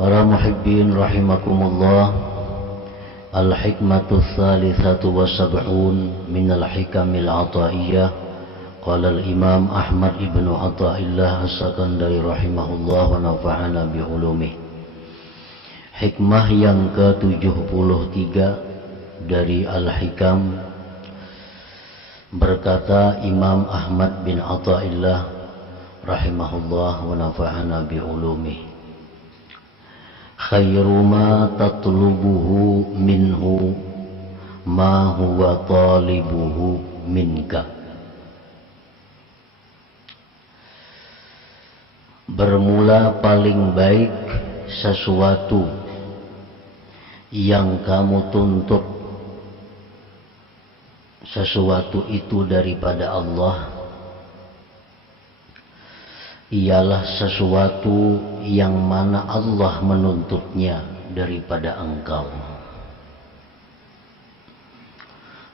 Para muhibbin rahimakumullah, al-hikmatu tsalitsatu was-sab'un minal hikamil ataiyah. Qala al-Imam Ahmad ibnu Athaillah As-Sakandari rahimahullah wa nafa'ana bi ulumih. Hikmah yang ke-73 dari Al-Hikam, berkata Imam Ahmad bin Athaillah rahimahullah wa nafa'ana bi ulumih. Khairu ma tatlubuhu minhu ma huwa talibuhu minka. Bermula paling baik sesuatu yang kamu tuntut sesuatu itu daripada Allah ialah sesuatu yang mana Allah menuntutnya daripada engkau.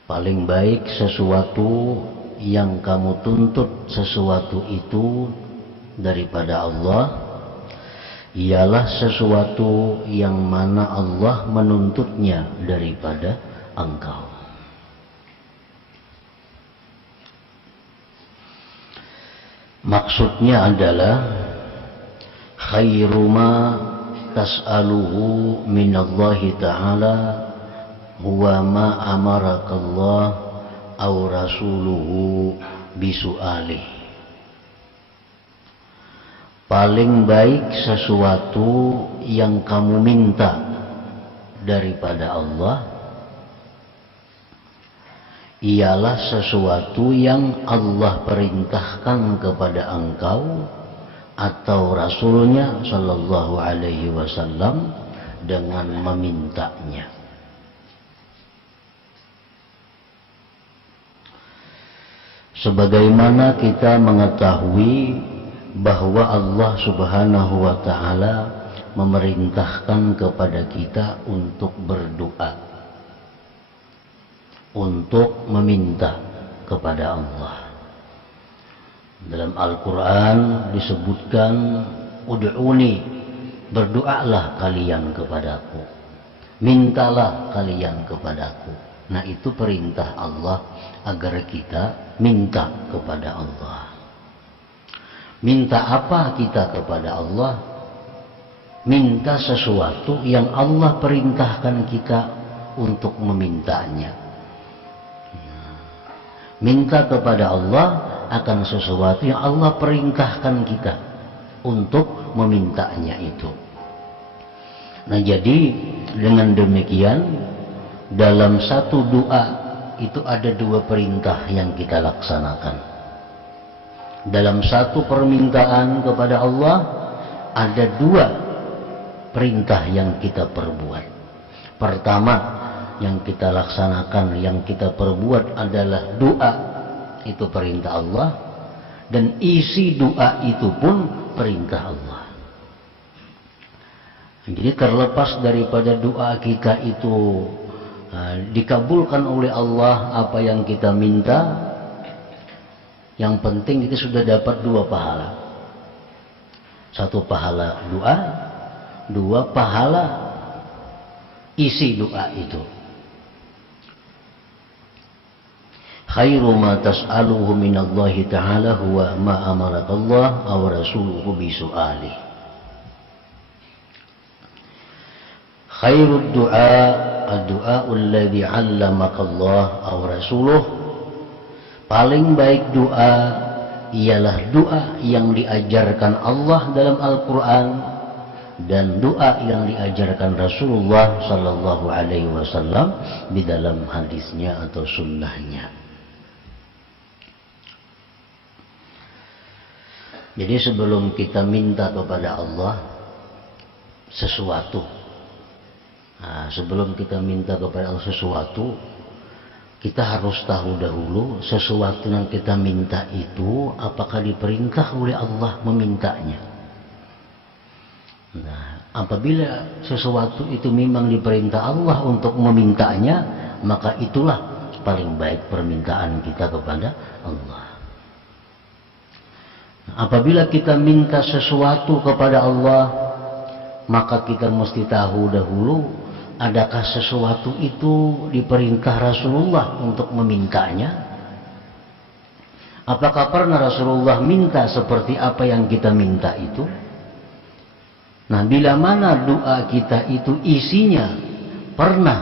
Paling baik sesuatu yang kamu tuntut sesuatu itu daripada Allah ialah sesuatu yang mana Allah menuntutnya daripada engkau. Maksudnya adalah khairu ma tas'aluhu minallahi ta'ala huwa ma amarakallah aw rasuluhu bisu'alih. Paling baik sesuatu yang kamu minta daripada Allah ialah sesuatu yang Allah perintahkan kepada engkau atau Rasulnya Sallallahu Alaihi Wasallam dengan memintanya. Sebagaimana kita mengetahui bahwa Allah Subhanahu wa Ta'ala memerintahkan kepada kita untuk berdoa, untuk meminta kepada Allah. Dalam Al-Quran disebutkan, ud'uni, berdoalah kalian kepadaku, mintalah kalian kepadaku. Nah, itu perintah Allah agar kita minta kepada Allah. Minta apa kita kepada Allah? Minta sesuatu yang Allah perintahkan kita untuk memintanya. Minta kepada Allah akan sesuatu yang Allah perintahkan kita untuk memintanya itu. Nah, jadi dengan demikian dalam satu doa itu ada dua perintah yang kita laksanakan. Dalam satu permintaan kepada Allah ada dua perintah yang kita perbuat. Pertama yang kita laksanakan, yang kita perbuat adalah doa, itu perintah Allah, dan isi doa itu pun perintah Allah. Jadi terlepas daripada doa kita itu dikabulkan oleh Allah apa yang kita minta, yang penting kita sudah dapat dua pahala. Satu pahala doa, dua pahala isi doa itu. Khairu ma tas'aluhu minallahi ta'ala huwa ma amarakallah aw rasuluhu bisu'alih. Khairud du'a ad-du'a alladhi 'allamakallah aw rasuluh. Paling baik doa ialah doa yang diajarkan Allah dalam Al-Quran dan doa yang diajarkan Rasulullah Sallallahu Alaihi Wasallam di dalam hadisnya atau sunnahnya. Jadi sebelum kita minta kepada Allah sesuatu, sebelum kita minta kepada Allah sesuatu, kita harus tahu dahulu sesuatu yang kita minta itu apakah diperintah oleh Allah memintanya. Nah, apabila sesuatu itu memang diperintah Allah untuk memintanya, maka itulah paling baik permintaan kita kepada Allah. Apabila kita minta sesuatu kepada Allah maka kita mesti tahu dahulu, adakah sesuatu itu diperintah Rasulullah untuk memintanya? Apakah pernah Rasulullah minta seperti apa yang kita minta itu? Nah, bila mana doa kita itu isinya pernah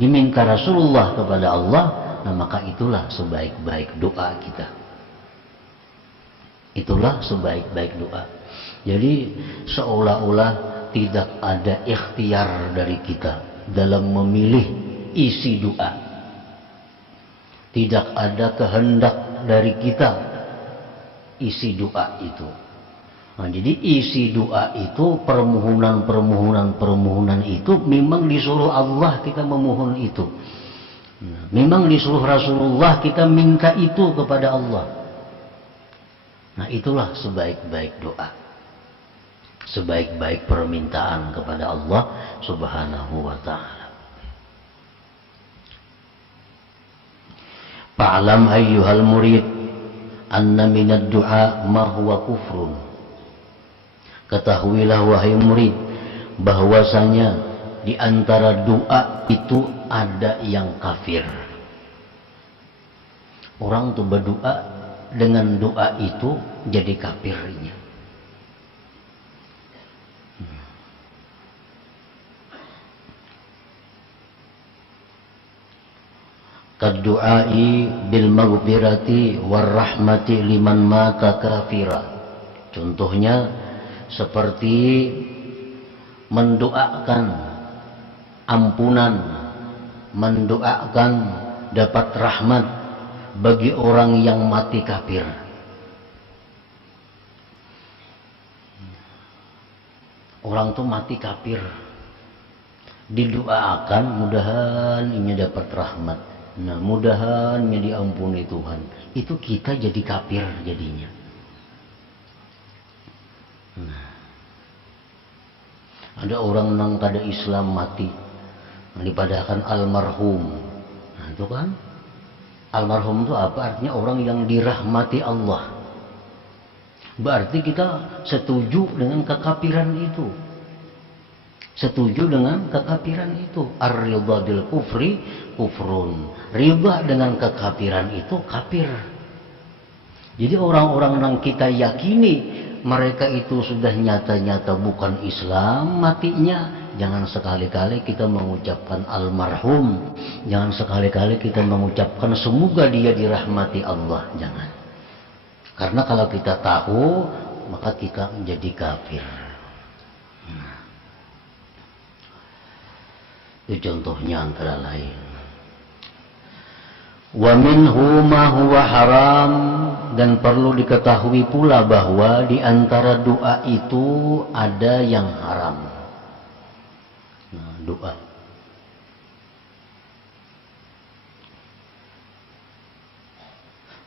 diminta Rasulullah kepada Allah, nah maka itulah sebaik-baik doa kita. Itulah sebaik-baik doa. Jadi seolah-olah tidak ada ikhtiar dari kita dalam memilih isi doa. Tidak ada kehendak dari kita isi doa itu. Nah, jadi isi doa itu, permohonan itu memang disuruh Allah kita memohon itu. Memang disuruh Rasulullah kita minta itu kepada Allah. Nah, itulah sebaik-baik doa, sebaik-baik permintaan kepada Allah Subhanahu wa ta'ala. Fa'lam ayyuhal murid anna minad du'a ma huwa kufrun. Ketahuilah wahai murid, bahwasanya di antara doa itu ada yang kafir. Orang tuh berdoa, dengan doa itu jadi kafirnya. Kaddu'ai bil maghfirati war rahmati liman mata kafira. Contohnya seperti mendoakan ampunan, mendoakan dapat rahmat bagi orang yang mati kafir. Orang tuh mati kafir, didoakan mudahan ini dapat rahmat. Nah, mudahan ini diampuni Tuhan. Itu kita jadi kafir jadinya. Nah, ada orang nang kada Islam mati, dipadahkan almarhum. Nah, itu kan almarhum itu apa artinya? Orang yang dirahmati Allah. Berarti kita setuju dengan kekafiran itu. Setuju dengan kekafiran itu. Ar-ridha bil kufri kufrun. Ridha dengan kekafiran itu kafir. Jadi orang-orang yang kita yakini mereka itu sudah nyata-nyata bukan Islam matinya, jangan sekali-kali kita mengucapkan almarhum, jangan sekali-kali kita mengucapkan semoga dia dirahmati Allah, jangan. Karena kalau kita tahu maka kita menjadi kafir. Itu contohnya antara lain. Wa minhu ma huwa haram, dan perlu diketahui pula bahwa di antara doa itu ada yang haram. Nah, doa.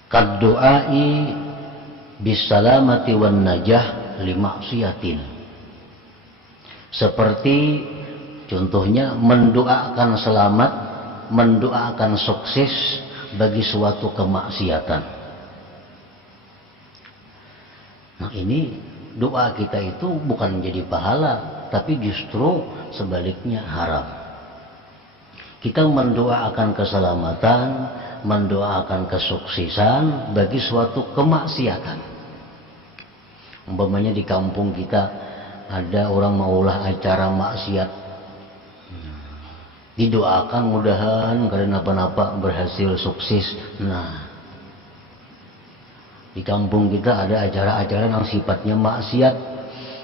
Kad doai bisalamati wan najah li maksiatin. Seperti contohnya mendoakan selamat, mendoakan sukses bagi suatu kemaksiatan. Nah, ini doa kita itu bukan menjadi pahala, tapi justru sebaliknya haram. Kita mendoakan keselamatan, mendoakan kesuksesan bagi suatu kemaksiatan. Umpamanya di kampung kita ada orang maulah acara maksiat, didoakan mudahan karena apa-apa berhasil sukses. Nah, di kampung kita ada acara-acara yang sifatnya maksiat,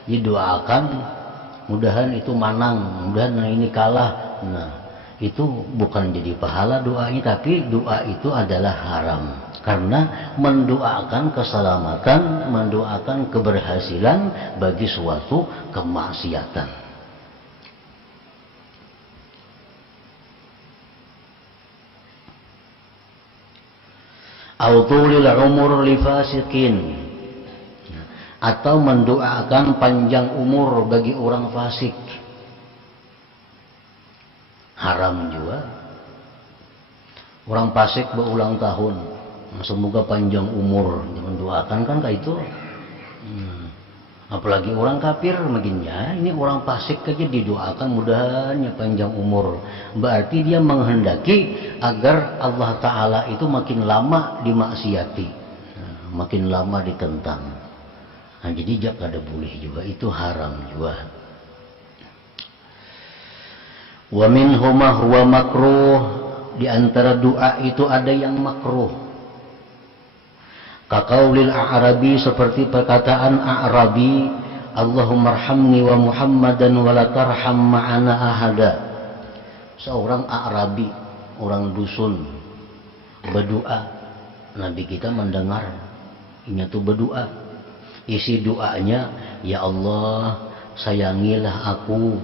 didoakan mudahan itu manang, mudahan yang ini kalah. Nah, itu bukan jadi pahala doanya, tapi doa itu adalah haram karena mendoakan keselamatan, mendoakan keberhasilan bagi suatu kemaksiatan. Autulil umur li fasikin, atau mendoakan panjang umur bagi orang fasik, haram juga. Orang fasik berulang tahun, semoga panjang umur, mendoakan kan kayak itu. Apalagi orang kafir makinnya, ini orang fasik aja didoakan mudahannya panjang umur. Berarti dia menghendaki agar Allah Ta'ala itu makin lama dimaksiati, makin lama ditentang. Nah, jadi jak ada boleh juga, itu haram juga. Wa minhuma huwa makruh, di antara doa itu ada yang makruh. Kaqaulil a'rabi, seperti perkataan a'rabi, Allahumma arhamni wa Muhammadan wa la tarham ma'ana ahada. Seorang a'rabi, orang dusun, berdoa. Nabi kita mendengar, ini tuh berdoa. Isi doanya, ya Allah, sayangilah aku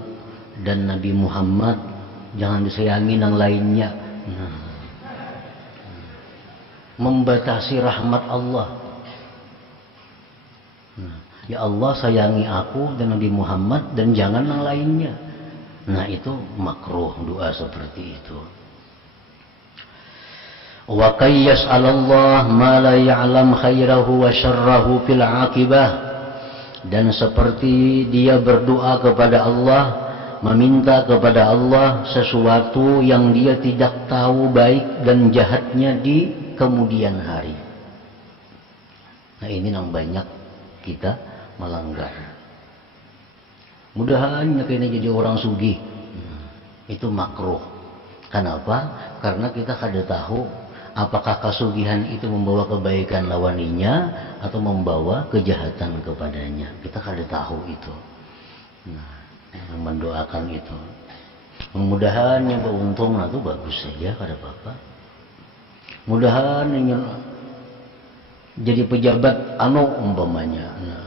dan Nabi Muhammad, jangan disayangi yang lainnya. Membatasi rahmat Allah. Ya Allah, sayangi aku dan Nabi Muhammad dan jangan yang lainnya. Nah, itu makruh doa seperti itu. Wa qayyas 'alallah ma la ya'lam khairahu wa syarrahu fil 'aqibah. Dan seperti dia berdoa kepada Allah, meminta kepada Allah sesuatu yang dia tidak tahu baik dan jahatnya di kemudian hari. Nah, ini yang banyak kita melanggar. Mudahan kayaknya jadi orang sugih. Itu makruh. Kenapa? Karena kita kada tahu apakah kesugihan itu membawa kebaikan lawaninya atau membawa kejahatan kepadanya. Kita kada tahu itu. Nah, mendoakan itu. Mudahan yang beruntung, nah itu bagus saja, kada apa-apa. Mudahan jadi pejabat umpamanya. Nah,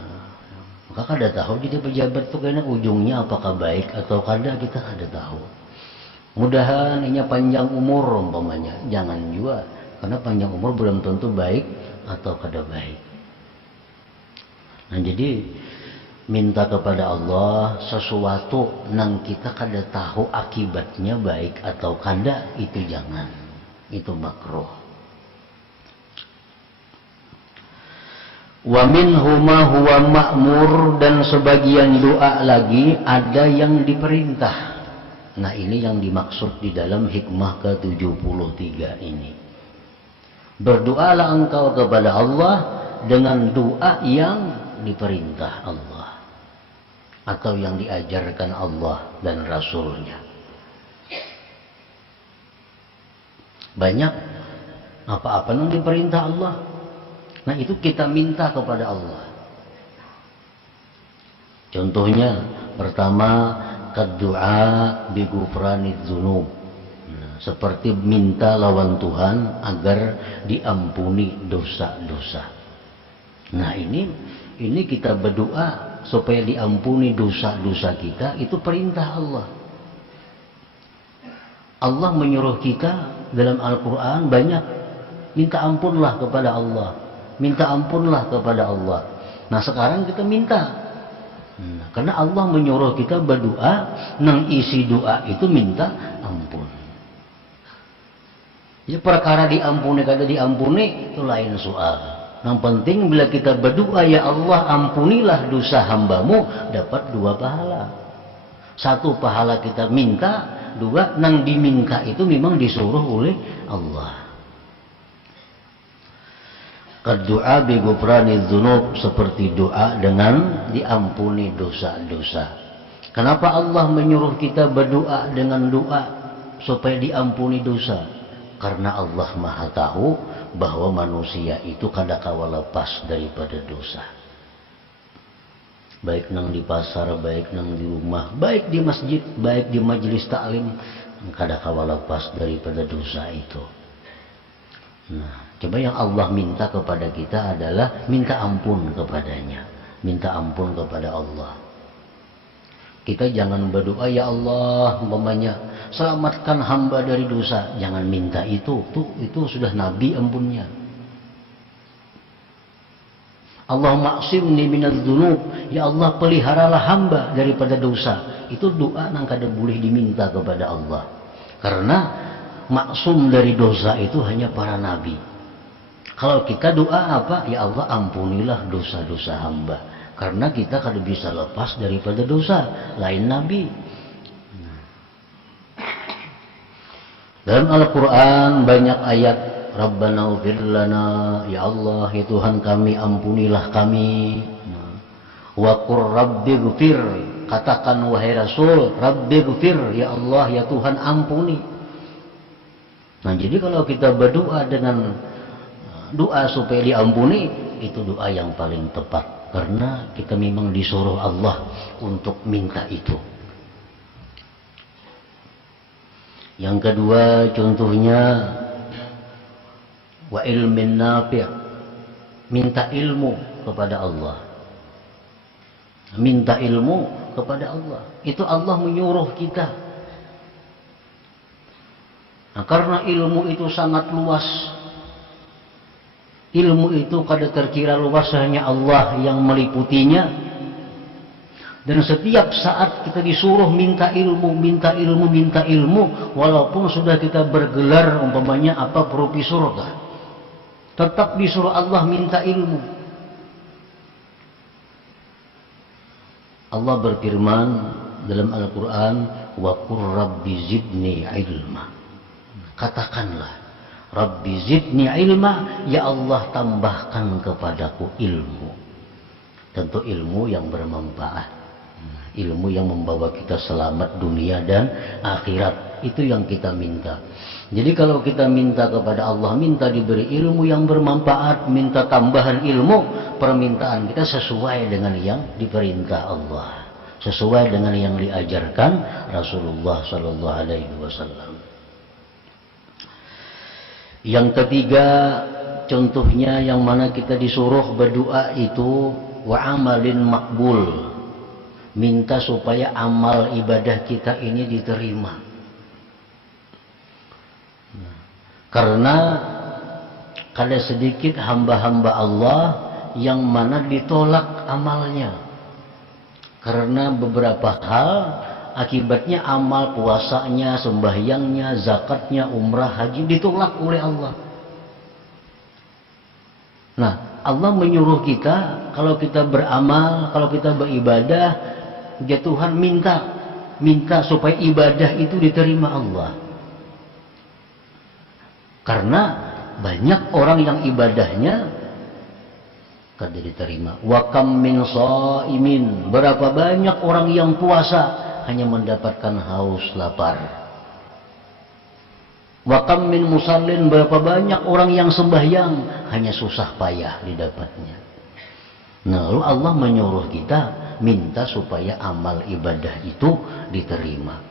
maka kada tahu jadi pejabat itu kayaknya ujungnya apakah baik atau kada, kita kada tahu. Mudahan panjang umur umpamanya, jangan juga, karena panjang umur belum tentu baik atau kada baik. Nah, jadi minta kepada Allah sesuatu nang kita kada tahu akibatnya baik atau kada, itu jangan, itu makruh. Wa minhuma huwa ma'mur, dan sebagian doa lagi ada yang diperintah. Nah, ini yang dimaksud di dalam hikmah ke-73 ini. Berdoalah engkau kepada Allah dengan doa yang diperintah Allah atau yang diajarkan Allah dan Rasulnya. Banyak apa-apa yang diperintah Allah. Nah, itu kita minta kepada Allah. Contohnya, pertama, doa bi ghufranidz dzunub. Seperti minta lawan Tuhan agar diampuni dosa-dosa. Nah, ini kita berdoa supaya diampuni dosa-dosa kita, itu perintah Allah. Allah menyuruh kita dalam Al-Quran banyak, minta ampunlah kepada Allah. Minta ampunlah kepada Allah. Nah, sekarang kita minta. Karena Allah menyuruh kita berdoa, nang isi doa itu minta ampun. Jadi perkara diampuni kada diampuni itu lain soal. Yang penting bila kita berdoa, ya Allah ampunilah dosa hambamu, dapat 2 pahala. 1 pahala kita minta, 2 nang diminta itu memang disuruh oleh Allah. Doa bi ghufranidz dzunub, seperti doa dengan diampuni dosa-dosa. Kenapa Allah menyuruh kita berdoa dengan doa supaya diampuni dosa? Karena Allah Maha tahu bahwa manusia itu kada kawa lepas daripada dosa. Baik nang di pasar, baik nang di rumah, baik di masjid, baik di majelis taklim, kada kawa lepas daripada dosa itu. Nah, coba yang Allah minta kepada kita adalah minta ampun kepadanya, minta ampun kepada Allah. Kita jangan berdoa, ya Allah umpamanya selamatkan hamba dari dosa, jangan minta itu sudah Nabi ampunnya. Allahumma aqsimni minadz dzunub, ya Allah peliharalah hamba daripada dosa. Itu doa nang kada boleh diminta kepada Allah, karena maksum dari dosa itu hanya para nabi. Kalau kita doa apa? Ya Allah ampunilah dosa-dosa hamba. karena kita kada bisa lepas daripada dosa, lain Nabi. Dalam Al-Quran banyak ayat, Rabbana ighfir lana, ya Allah ya Tuhan kami, ampunilah kami. Wa qur rabbighfir, katakan wahai Rasul, rabbighfir, ya Allah ya Tuhan ampuni. Nah jadi kalau kita berdoa dengan doa supaya diampuni, itu doa yang paling tepat, karena kita memang disuruh Allah untuk minta itu. Yang kedua contohnya, wa ilmin nafi', minta ilmu kepada Allah. Minta ilmu kepada Allah, itu Allah menyuruh kita. Nah, karena ilmu itu sangat luas, ilmu itu kada terkira luas, hanya Allah yang meliputinya. Dan setiap saat kita disuruh minta ilmu, minta ilmu, minta ilmu, walaupun sudah kita bergelar umpamanya apa profesor, tetap disuruh Allah minta ilmu. Allah berfirman dalam Al-Quran, wa qur rabbi zidni ilma, katakanlah rabbi zidni ilma, ya Allah tambahkan kepadaku ilmu. Tentu ilmu yang bermanfaat, ilmu yang membawa kita selamat dunia dan akhirat, itu yang kita minta. Jadi kalau kita minta kepada Allah, minta diberi ilmu yang bermanfaat, minta tambahan ilmu, permintaan kita sesuai dengan yang diperintah Allah, sesuai dengan yang diajarkan Rasulullah Sallallahu Alaihi Wasallam. Yang ketiga contohnya, yang mana kita disuruh berdoa itu wa amalin makbul, minta supaya amal ibadah kita ini diterima. Karena kada sedikit hamba-hamba Allah yang mana ditolak amalnya, karena beberapa hal akibatnya amal puasanya, sembahyangnya, zakatnya, umrah, haji ditolak oleh Allah. Nah, Allah menyuruh kita kalau kita beramal, kalau kita beribadah, ya Tuhan minta supaya ibadah itu diterima Allah. Karena banyak orang yang ibadahnya kada diterima. Wa kam min shaimin, berapa banyak orang yang puasa hanya mendapatkan haus lapar. Wa kam min musallin, berapa banyak orang yang sembahyang hanya susah payah didapatnya. Nah, lalu Allah menyuruh kita minta supaya amal ibadah itu diterima.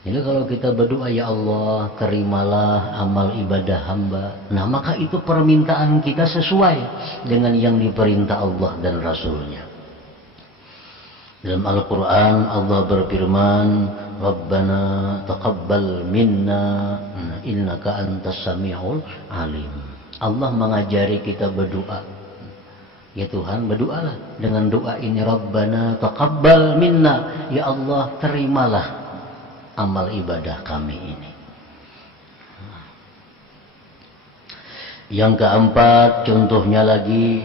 Jadi kalau kita berdoa, ya Allah terimalah amal ibadah hamba, nah maka itu permintaan kita sesuai dengan yang diperintah Allah dan Rasulnya. Dalam Al-Quran Allah berfirman, Rabbana taqabbal minna innaka antas sami'ul alim. Allah mengajari kita berdoa. Ya Tuhan, berdoalah dengan doa ini, Rabbana taqabbal minna, ya Allah terimalah amal ibadah kami ini. Yang keempat contohnya lagi,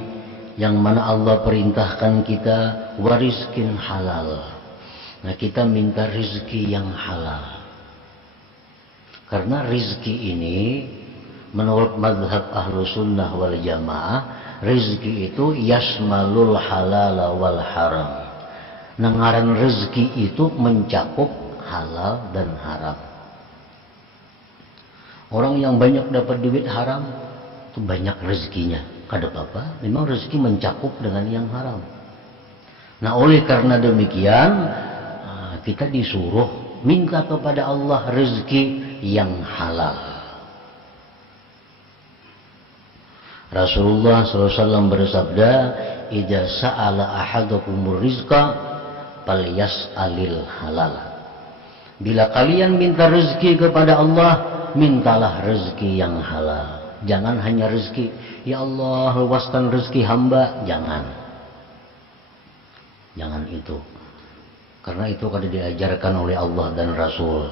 yang mana Allah perintahkan kita warizkin halal. Nah, kita minta rizki yang halal, karena rizki ini menurut mazhab ahlu sunnah wal jamaah, rizki itu yasmalul halal wal haram. Ngaran rizki itu mencakup halal dan haram. Orang yang banyak dapat duit haram itu banyak rezekinya, kada apa-apa, memang rezeki mencakup dengan yang haram. Nah, oleh karena demikian kita disuruh minta kepada Allah rezeki yang halal. Rasulullah SAW bersabda, idza sa'ala ahadukumur rizqa falyas'alil halal. Bila kalian minta rezeki kepada Allah, mintalah rezeki yang halal. Jangan hanya rezeki, ya Allah luaskan rezeki hamba, jangan itu. Karena itu kada diajarkan oleh Allah dan Rasul.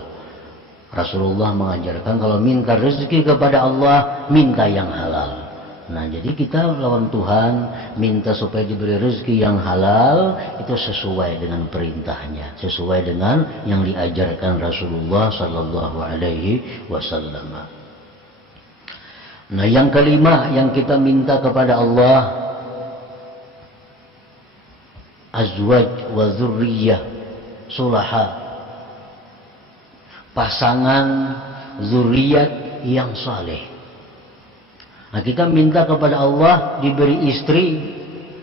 Rasulullah mengajarkan kalau minta rezeki kepada Allah, minta yang halal. Nah, jadi kita lawan Tuhan, minta supaya diberi rezeki yang halal, itu sesuai dengan perintahnya, sesuai dengan yang diajarkan Rasulullah Sallallahu Alaihi Wasallam. Nah, yang kelima yang kita minta kepada Allah, azwaj wa dzurriyyah sulaha, pasangan zuriat yang saleh. Nah, kita minta kepada Allah diberi istri,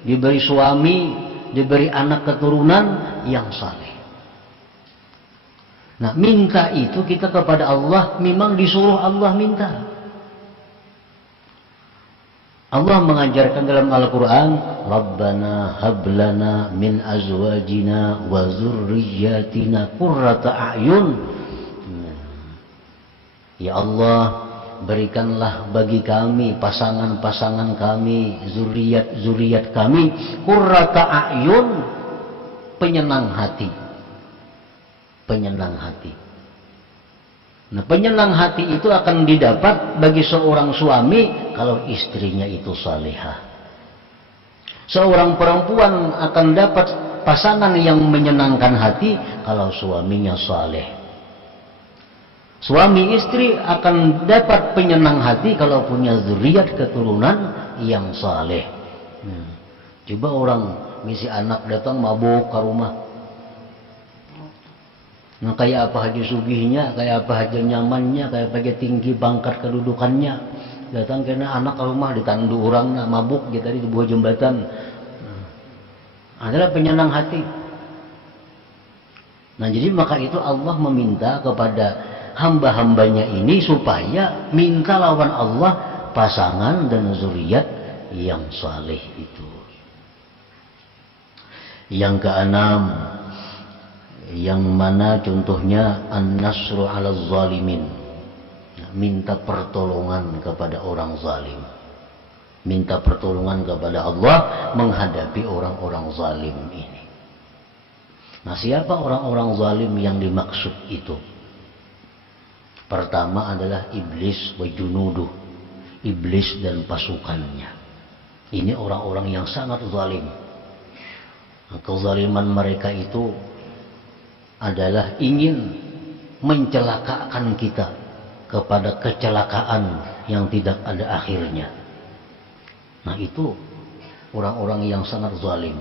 diberi suami, diberi anak keturunan yang saleh. Nah, minta itu kita kepada Allah memang disuruh Allah minta. Allah mengajarkan dalam Al-Quran, Rabbana hablana min azwajina wa zurriyatina qurrata a'yun. Ya Allah, berikanlah bagi kami, pasangan-pasangan kami, zuriat-zuriat kami, qurrata a'yun, penyenang hati. Penyenang hati. Nah, penyenang hati itu akan didapat bagi seorang suami kalau istrinya itu salihah. Seorang perempuan akan dapat pasangan yang menyenangkan hati kalau suaminya saleh. Suami istri akan dapat penyenang hati kalau punya zuriat keturunan yang saleh. Coba orang misi anak datang mabuk ke rumah. Nah, kayak apa aja sugihnya, kayak apa aja nyamannya, kayak apa aja tinggi bangkat kedudukannya. Datang kena anak ke rumah ditandu orang mabuk dia tadi di buah jembatan. Adalah penyenang hati. Nah, jadi maka itu Allah meminta kepada hamba-hambanya ini supaya minta lawan Allah pasangan dan zuriat yang saleh itu. Yang keenam, yang mana contohnya an-nasru 'ala zalimin, minta pertolongan kepada orang zalim, minta pertolongan kepada Allah menghadapi orang-orang zalim ini. Nah, siapa orang-orang zalim yang dimaksud itu? Pertama adalah iblis wa junuduh, iblis dan pasukannya. Ini orang-orang yang sangat zalim. Kezaliman mereka itu adalah ingin mencelakakan kita kepada kecelakaan yang tidak ada akhirnya. Nah, itu orang-orang yang sangat zalim.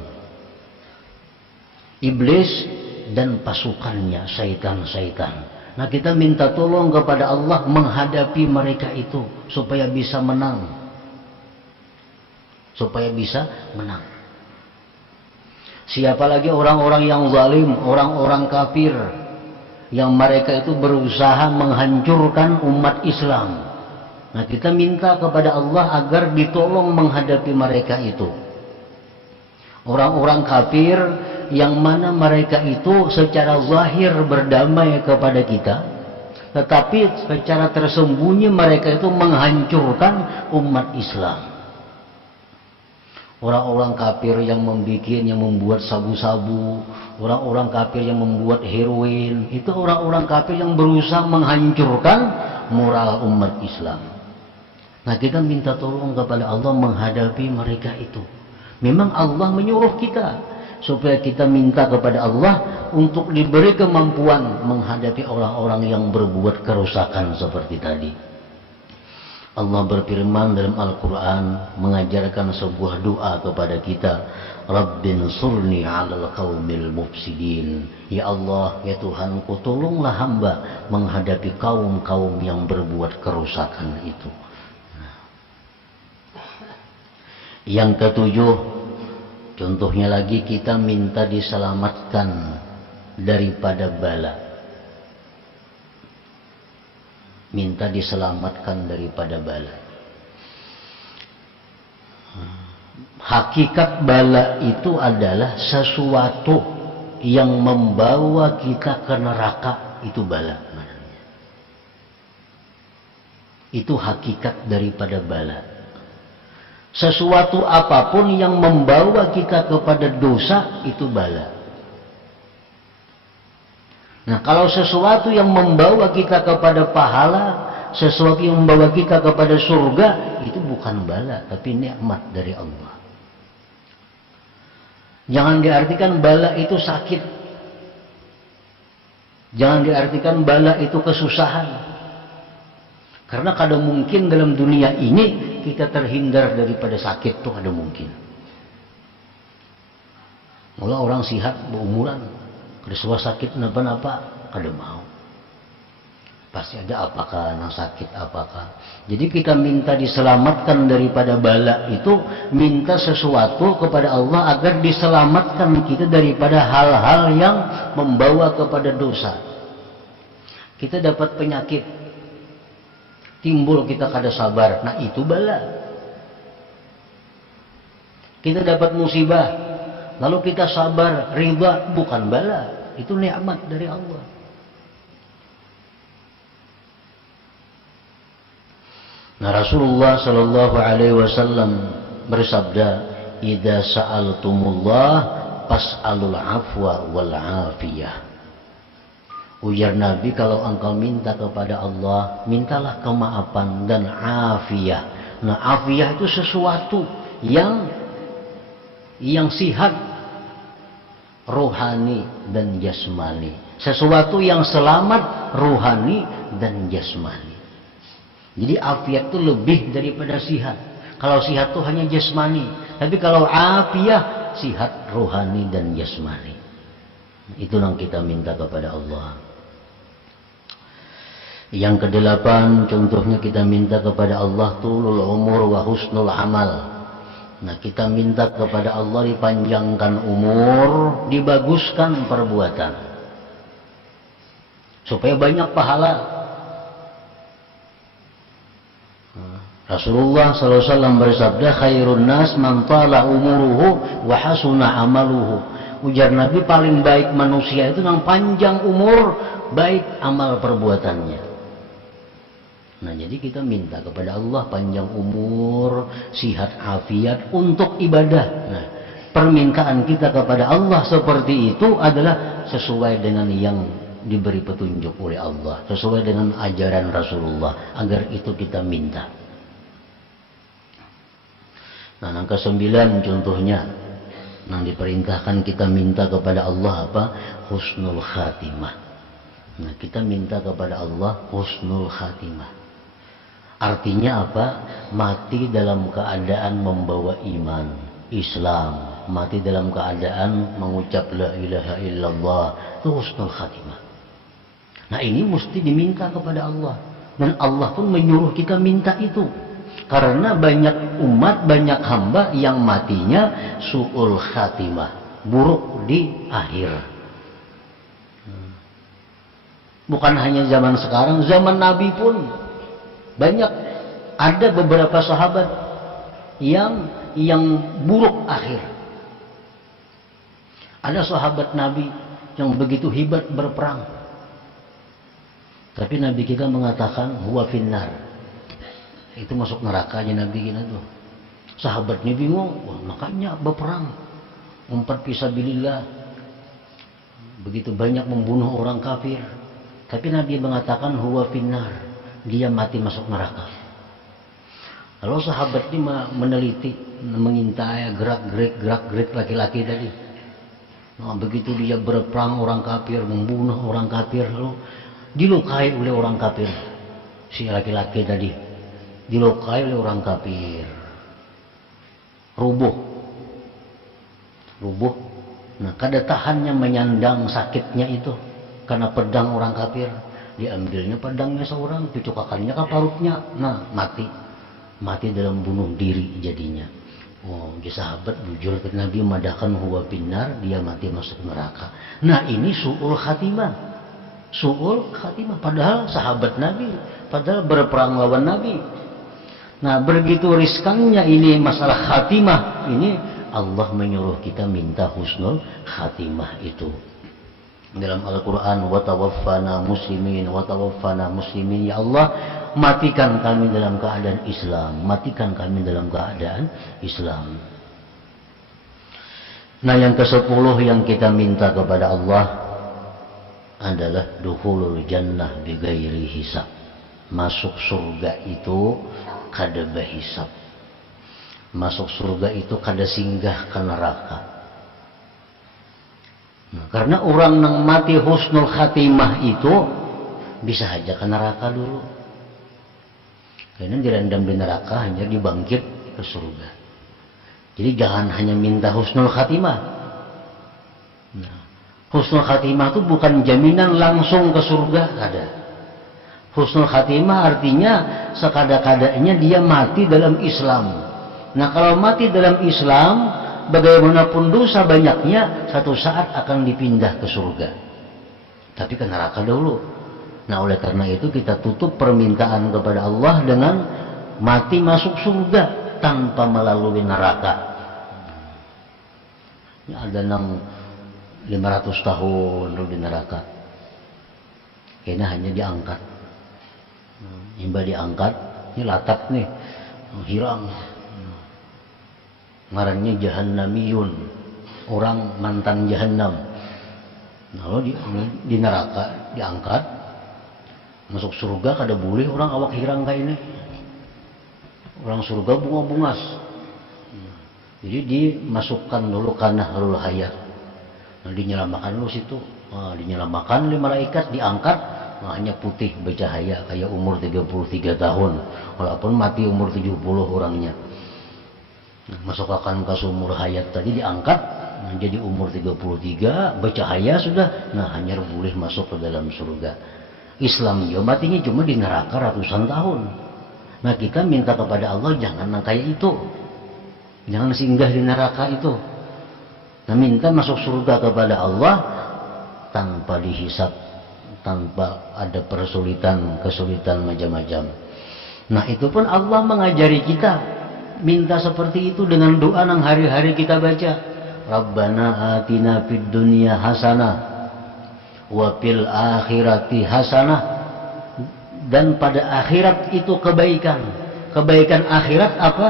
Iblis dan pasukannya, syaitan-syaitan. Nah, kita minta tolong kepada Allah menghadapi mereka itu supaya bisa menang. Supaya bisa menang. Siapa lagi orang-orang yang zalim, orang-orang kafir yang mereka itu berusaha menghancurkan umat Islam. Nah, kita minta kepada Allah agar ditolong menghadapi mereka itu. Orang-orang kafir yang mana mereka itu secara zahir berdamai kepada kita, tetapi secara tersembunyi mereka itu menghancurkan umat Islam. Orang-orang kafir yang membuat sabu-sabu, orang-orang kafir yang membuat heroin, itu orang-orang kafir yang berusaha menghancurkan moral umat Islam. Nah, kita minta tolong kepada Allah menghadapi mereka itu. Memang Allah menyuruh kita supaya kita minta kepada Allah untuk diberi kemampuan menghadapi orang-orang yang berbuat kerusakan seperti tadi. Allah berfirman dalam Al-Quran, mengajarkan sebuah doa kepada kita, Rabbin surni 'alal qaumil mufsidin. Ya Allah, ya Tuhanku, tolonglah hamba menghadapi kaum-kaum yang berbuat kerusakan itu. Yang ketujuh, contohnya lagi, kita minta diselamatkan daripada bala. Minta diselamatkan daripada bala. Hakikat bala itu adalah sesuatu yang membawa kita ke neraka, itu bala. Itu hakikat daripada bala. Sesuatu apapun yang membawa kita kepada dosa, itu bala. Nah, kalau sesuatu yang membawa kita kepada pahala, sesuatu yang membawa kita kepada surga, itu bukan bala, tapi nikmat dari Allah. Jangan diartikan bala itu sakit. Jangan diartikan bala itu kesusahan. Karena kadang mungkin dalam dunia ini kita terhindar daripada sakit tuh ada mungkin. Mula orang sihat berumuran, kada suah sakit napa-napa, kada mau. Pasti ada apakah yang sakit apakah. Jadi kita minta diselamatkan daripada bala itu, minta sesuatu kepada Allah agar diselamatkan kita daripada hal-hal yang membawa kepada dosa. Kita dapat penyakit, timbul kita kada sabar, nah itu bala. Kita dapat musibah, lalu kita sabar, riba, bukan bala, itu nikmat dari Allah. Nah, Rasulullah sallallahu alaihi wasallam bersabda, "Idza sa'altumullah fas'alul afwa wal afiyah." Ujar Nabi, kalau engkau minta kepada Allah, mintalah kemaafan dan afiyah. Nah, afiyah itu sesuatu yang sihat rohani dan jasmani. Sesuatu yang selamat rohani dan jasmani. Jadi afiat itu lebih daripada sihat. Kalau sihat itu hanya jasmani, tapi kalau afiat sihat rohani dan jasmani. Itu yang kita minta kepada Allah. Yang kedelapan, contohnya kita minta kepada Allah tulul umur wa husnul amal. Nah, kita minta kepada Allah dipanjangkan umur, dibaguskan perbuatan, supaya banyak pahala. Rasulullah SAW bersabda, khairun nas man tala umuruhu wa hasuna amaluhu. Ujar Nabi, paling baik manusia itu yang panjang umur, baik amal perbuatannya. Nah, jadi kita minta kepada Allah panjang umur, sihat afiat untuk ibadah. Nah, permintaan kita kepada Allah seperti itu adalah sesuai dengan yang diberi petunjuk oleh Allah, sesuai dengan ajaran Rasulullah, agar itu kita minta. Nah, yang ke-9 contohnya, yang diperintahkan kita minta kepada Allah apa? Husnul khatimah. Nah, kita minta kepada Allah husnul khatimah. Artinya apa? Mati dalam keadaan membawa iman, Islam, mati dalam keadaan mengucap la ilaha illallah, itu husnul khatimah. Nah, ini mesti diminta kepada Allah, dan Allah pun menyuruh kita minta itu. Karena banyak umat, banyak hamba yang matinya su'ul khatimah, buruk di akhir. Bukan hanya zaman sekarang, zaman Nabi pun banyak. Ada beberapa sahabat yang buruk akhir. Ada sahabat Nabi yang begitu hebat berperang, tapi Nabi kita mengatakan huwa finnar, itu masuk neraka aja Nabi kita tuh. Sahabatnya bingung, wah, makanya berperang, umpat fisabilillah, begitu banyak membunuh orang kafir, tapi Nabi mengatakan huwa finnar, dia mati masuk neraka. Lalu sahabatnya meneliti, mengintai gerak-gerik laki-laki tadi. Nah, begitu dia berperang orang kafir, membunuh orang kafir, lalu dilukai oleh orang kafir, si laki-laki tadi dilukai oleh orang kafir, rubuh. Nah, kada tahannya menyandang sakitnya itu karena pedang orang kafir. Diambilnya pedangnya seorang, dicukakannya ke parutnya, nah mati dalam bunuh diri jadinya. Oh, jadi sahabat jujur ke Nabi madahkan huwa binar, dia mati masuk neraka. Nah, ini su'ul khatimah, padahal sahabat Nabi, padahal berperang lawan Nabi. Nah, begitu riskannya ini masalah khatimah ini, Allah menyuruh kita minta husnul khatimah itu. Dalam Al-Quran, wa tawaffana muslimin, ya Allah, matikan kami dalam keadaan Islam, matikan kami dalam keadaan Islam. Nah, yang ke-10 yang kita minta kepada Allah adalah dukhulul jannah bighairi hisab. Masuk surga itu kada berhisab. Masuk surga itu kada singgah ke neraka. Nah, karena orang yang mati husnul khatimah itu bisa aja ke neraka dulu. Karena direndam di neraka hanya dibangkit ke surga. Jadi jangan hanya minta husnul khatimah. Nah, husnul khatimah itu bukan jaminan langsung ke surga, ada. Husnul khatimah artinya sekada-kadanya dia mati dalam Islam. Nah, kalau mati dalam Islam, bagaimanapun dosa banyaknya, satu saat akan dipindah ke surga. Tapi ke neraka dulu. Nah, oleh karena itu kita tutup permintaan kepada Allah dengan mati masuk surga tanpa melalui neraka. Ini ada 500 tahun dulu di neraka. Kayaknya hanya diangkat. Imba diangkat, ini latat nih, hilang. Ngarannya jahannamiyun, orang mantan jahannam. Lalu di neraka diangkat, masuk surga kada boleh orang awak hirang kayak ini. Orang surga bunga-bungas. Jadi dimasukkan dulu ke nahrul hayat. Nah, dinyelamakan dulu situ. Nah, dinyelamakan oleh malaikat, diangkat. Nah, hanya putih bercahaya kayak umur 33 tahun. Walaupun mati umur 70 orangnya. Nah, masukkan ke sumur hayat tadi diangkat. Nah, jadi umur 33 bercahaya sudah. Nah, hanya boleh masuk ke dalam surga. Islam dia matinya cuma di neraka ratusan tahun. Nah, kita minta kepada Allah jangan kayak itu. Jangan singgah di neraka itu. Nah, minta masuk surga kepada Allah tanpa dihisab, tanpa ada kesulitan macam-macam. Nah, itu pun Allah mengajari kita minta seperti itu dengan doa yang hari-hari kita baca. Rabbana atina fid dunya hasanah wa fil akhirati hasanah. Dan pada akhirat itu kebaikan. Kebaikan akhirat apa?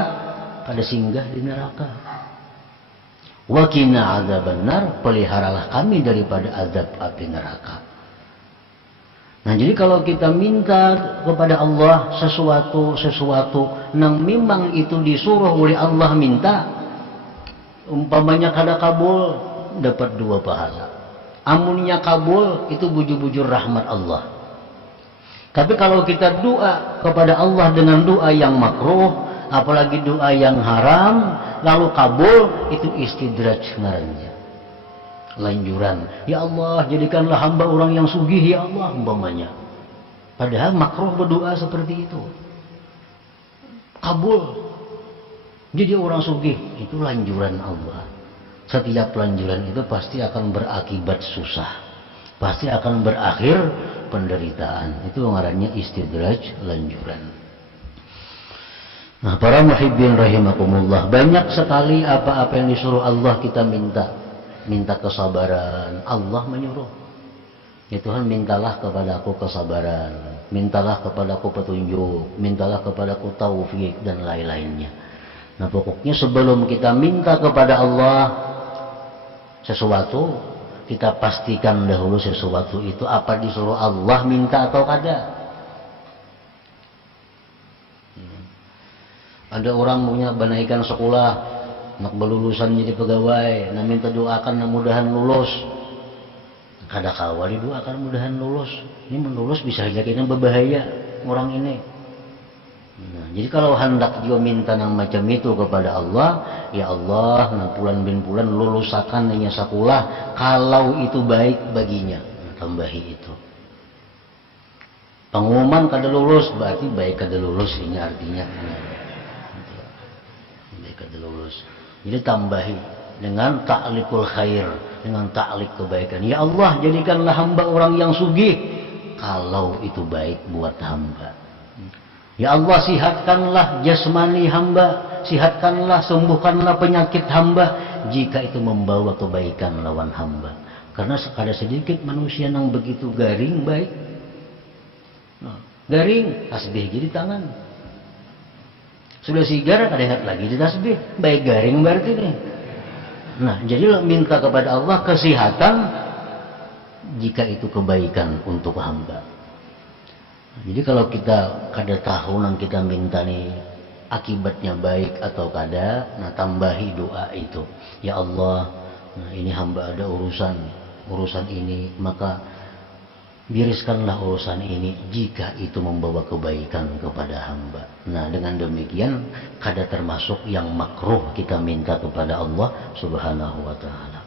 Pada singgah di neraka. Wa qina adzabannar, peliharalah kami daripada azab api neraka. Nah, jadi kalau kita minta kepada Allah sesuatu yang memang itu disuruh oleh Allah minta, umpamanya kada kabul dapat 2 pahala. Amunnya kabul itu bujur-bujur rahmat Allah. Tapi kalau kita doa kepada Allah dengan doa yang makruh, apalagi doa yang haram, lalu kabul, itu istidraj ngarannya. Lanjuran. Ya Allah, jadikanlah hamba orang yang sugih ya Allah, umpamanya. Padahal makruh berdoa seperti itu. Kabul. Jadi orang sugih, itu lanjuran Allah. Setiap lanjuran itu pasti akan berakibat susah. Pasti akan berakhir penderitaan. Itu ngarannya istidraj, lanjuran. Nah, para muhibbin rahimakumullah, banyak sekali apa-apa yang disuruh Allah kita minta. Minta kesabaran, Allah menyuruh. Ya Tuhan, mintalah kepadaku kesabaran, mintalah kepadaku petunjuk, mintalah kepadaku taufik dan lain-lainnya. Nah, pokoknya sebelum kita minta kepada Allah sesuatu, kita pastikan dahulu sesuatu itu apa disuruh Allah minta atau kada. Ada orang punya benaikan sekolah, nak berlulusan jadi pegawai, nah minta doakan mudahan lulus. Kada kawali doakan mudahan lulus. Ini melulus bisa saja kena berbahaya orang ini. Nah, jadi kalau hendak dia minta yang macam itu kepada Allah, ya Allah, nah bulan bin bulan lulusakan hanya sekolah, kalau itu baik baginya, nah, tambahi itu. Pengumuman kada lulus berarti baik kada lulus, ini artinya. Lulus. Jadi tambahi dengan ta'likul khair, dengan ta'lik kebaikan. Ya Allah, jadikanlah hamba orang yang sugih kalau itu baik buat hamba. Ya Allah, sihatkanlah jasmani hamba, sihatkanlah, sembuhkanlah penyakit hamba jika itu membawa kebaikan lawan hamba. Karena ada sedikit manusia yang begitu garing baik. Nah, garing, tasbih jadi tangan. Sudah sigar, ada ingat lagi di tasbih. Baik garing berarti nih. Nah, jadi minta kepada Allah kesehatan jika itu kebaikan untuk hamba. Jadi kalau kita kada tahu yang kita minta nih akibatnya baik atau kada, nah tambahi doa itu. Ya Allah, nah ini hamba ada urusan ini, maka bereskanlah urusan ini jika itu membawa kebaikan kepada hamba. Nah dengan demikian kada termasuk yang makruh kita minta kepada Allah Subhanahu wa ta'ala.